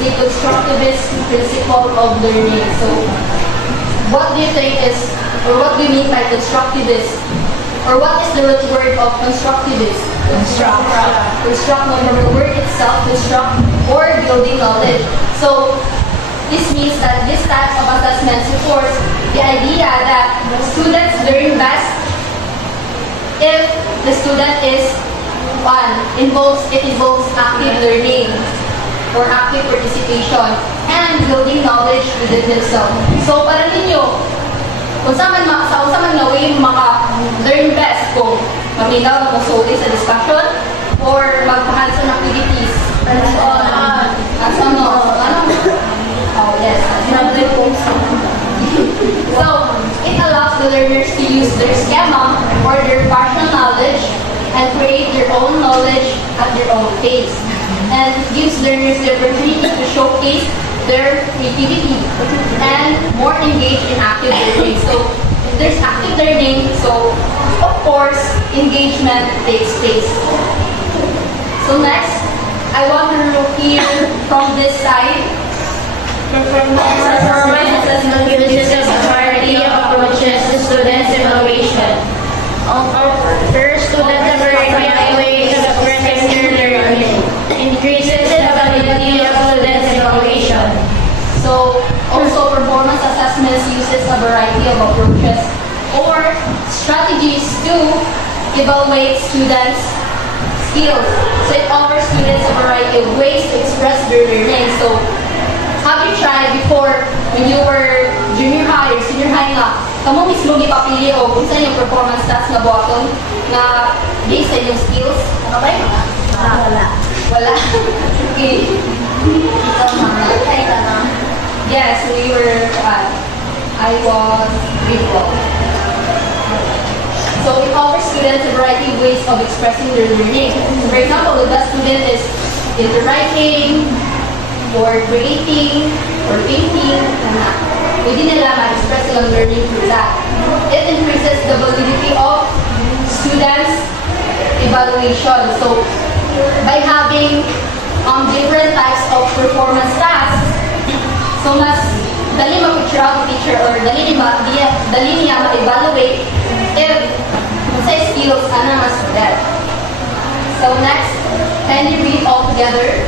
the constructivist principle of learning. So, what do you think is, or what do you mean by constructivist? Or what is the root word of constructivist? Construct. Construct, remember the word itself, construct, or building knowledge. So, this means that this type of assessment supports the idea that students learn best if the student is, involves active learning or active participation and building knowledge within themselves. So, para ninyo, kung saan man nga way maka-learn best kung maminaw na masulti sa discussion or magpahands-on activities. Oh, yes. So, it allows the learners to use their schema or their partial knowledge and create their own knowledge at their own pace. And gives learners the opportunity to showcase their creativity and more engaged in active learning. So, if there's active learning, so of course, engagement takes place. So next, I want to hear from this side. Performance assessment uses a variety of approaches to students' evaluation. First, student evaluation of expressing their learning increases the validity of students' evaluation. So, also performance assessments uses a variety of approaches or strategies to evaluate students' skills. So, it offers students a variety of ways to express their learning. So, have you tried before when you were junior high or senior high na kamo mismo gipapili o kung saan yung performance stats na button na based sa inyong skills? Ano ba yun? Wala? Okay. Yes, we were, I was grade 12. So it offers students a variety of ways of expressing their learning. So for example, the best student is either writing, or creating, or painting, pwede nila ma-express silang learning through that. It increases the validity of students' evaluation. So, by having different types of performance tasks, so mas dali ma-picture out the teacher or dali niya ma-evaluate if sa skills ana mas student. So next, can you read all together?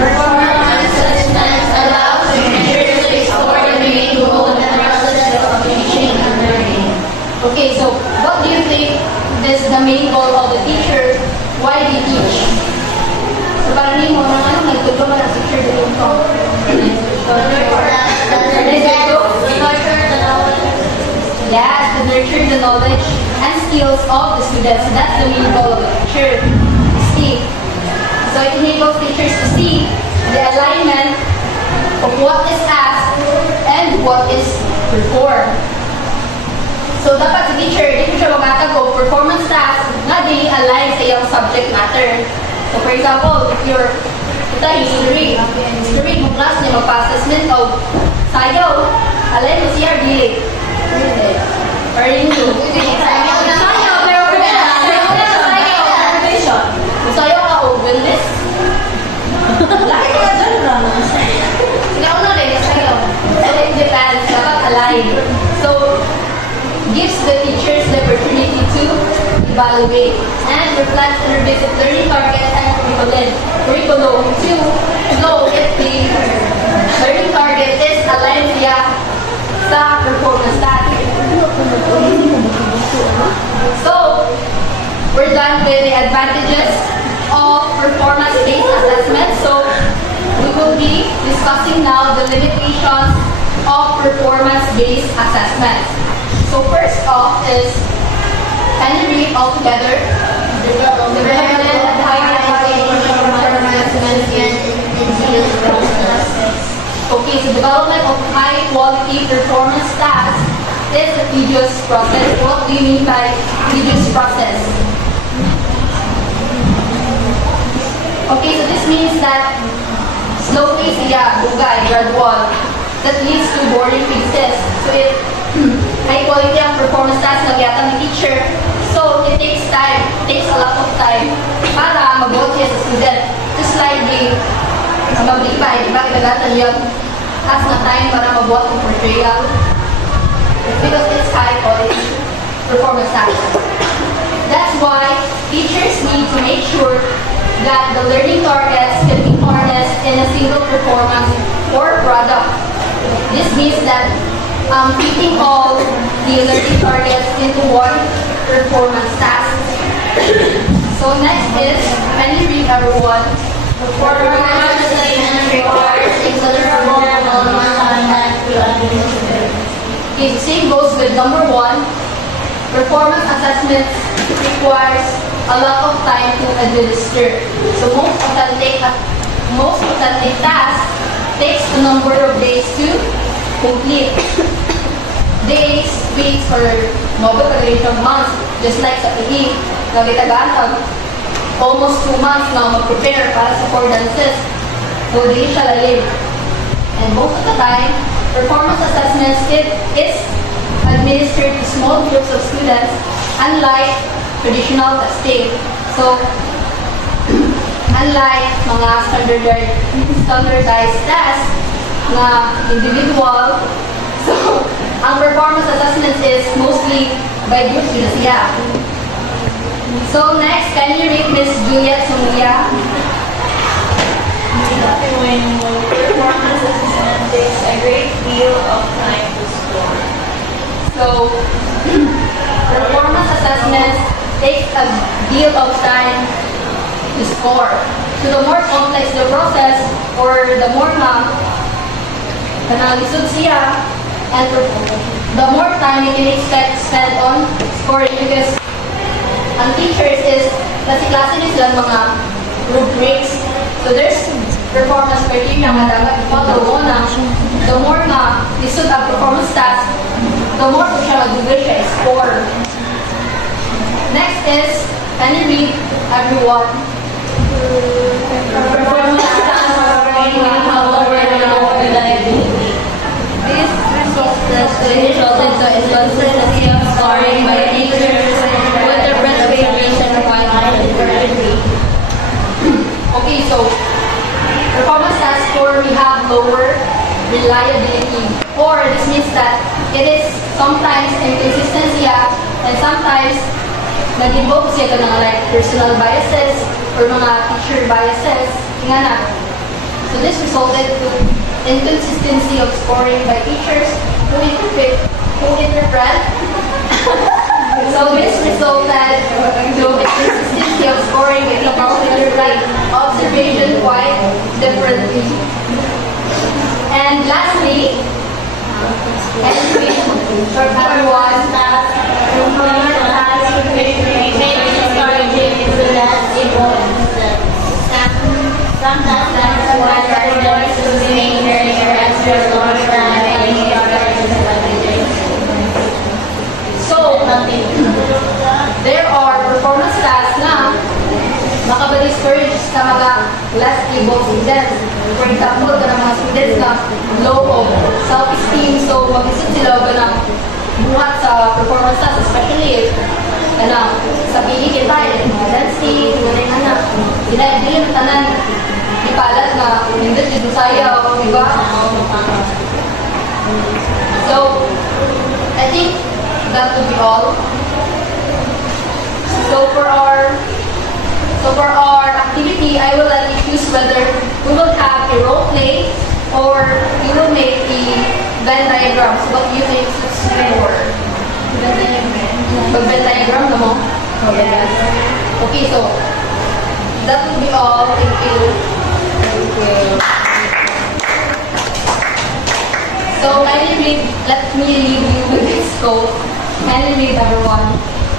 Performance assessment allows the teachers to explore the main goal in the process of teaching and learning. Okay, so what do you think is the main goal of the teacher? Why do you teach? So parang mo na nagtulong na teacher dito ko. Yes, to nurture the knowledge and skills of the students. That's the main goal of the teacher. See. So it enables teachers to see the alignment of what is asked and what is performed. So dapat si teacher, dito siya magatag o performance tasks na di align sa iyong subject matter. So for example, if you're history mo class niya magpa-assessment of sayaw, align mo siya dili. Or yun yun. Sayaw, pero sayaw ka o wellness. Lagi ka dyan lang. Sinauna rin yung sayaw. So it depends, dapat align. So, gives the teachers the opportunity to evaluate and reflect and revisit learning targets and curriculum to know if the learning target is aligned via sa performance status. So, we're done with the advantages of performance-based assessment. So, we will be discussing now the limitations of performance-based assessment. So first off is, can you read all together? Development of high-quality performance management process. Okay, so development of high-quality performance tasks is a tedious process. What do you mean by tedious process? Okay, so this means that slow pace, gradual, that leads to boring phases. So if high quality ang performance tasks na gayatan ng teacher, so it takes time, takes a lot of time para mag-work siya sa student. Just like the maglipay, di ba? Kinagatan yun. Has na time para mabuhat ng portrayal. Because it's high quality performance tasks. That's why teachers need to make sure that the learning targets can be harnessed in a single performance or product. This means that fitting all the learning targets into one performance task. So next is, can you read everyone? Performance assessment requires a considerable amount of time to administer. Okay, the same goes with number 1. Performance assessment requires a lot of time to administer. So most authentic task takes a number of days to complete. Days, weeks, or novel calculation months, just like sa PE, nagitagaan almost 2 months na mag-prepare para sa 4 dances. So, di siya lalim. And most of the time, performance assessments is administered to small groups of students, unlike traditional testing. So, unlike mga standardized tests na individual, so, ang performance assessment is mostly by groups yun na siya. So next, can you read Miss Juliet Sumia? When performance assessment takes a great deal of time to score. So, performance assessment takes a deal of time to score. So the more complex the process, or the more kanalisod siya, and the more time you can expect spent on scoring, because ang teachers is, kasi klase din sila mga rubrics. So there's performance criteria nga dapat i-follow mo na the more na lisod ang performance task, the more ko siya mag-google siya score. Next is, can you read everyone? Performance task scoring will have lower reliability. This resulted to inconsistency of scoring by teachers with the presentation differently. Okay, so performance task score, we have lower reliability, or this means that it is sometimes inconsistency and sometimes nag-invoke siya ng like personal biases or mga teacher biases. Nga na. So this resulted to inconsistency of scoring by teachers who interpret. So this resulted to inconsistency of scoring by teachers who interpret observation quite differently. And lastly, everyone, sometimes that's why boys to make their answers longer than any other so there are performance tasks na makaba-discourage sa mga less able students. For example, ka ng mga students na low of self-esteem, so mag-isip sila ka ng buhat sa performance tasks, especially if sa PE kita, mga dancing, ganyan na. Dili ng tanan, ipalat na hindi dito sayaw, di ba? So, I think that would be all. So for our activity, I will let you choose whether we will have a role play or we will make a Venn diagram. So what do you think is more? Venn diagram, no? Okay, so that will be all. Thank you. So let me leave you with this quote. Can you read, everyone?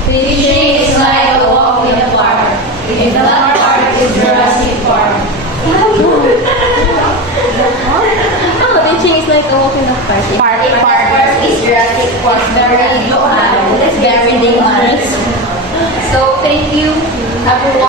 Teaching is like a walk in the park. If that park is Jurassic Park. Teaching is like a walk in the park. Park is Jurassic Park. Very dangerous. So thank you, everyone.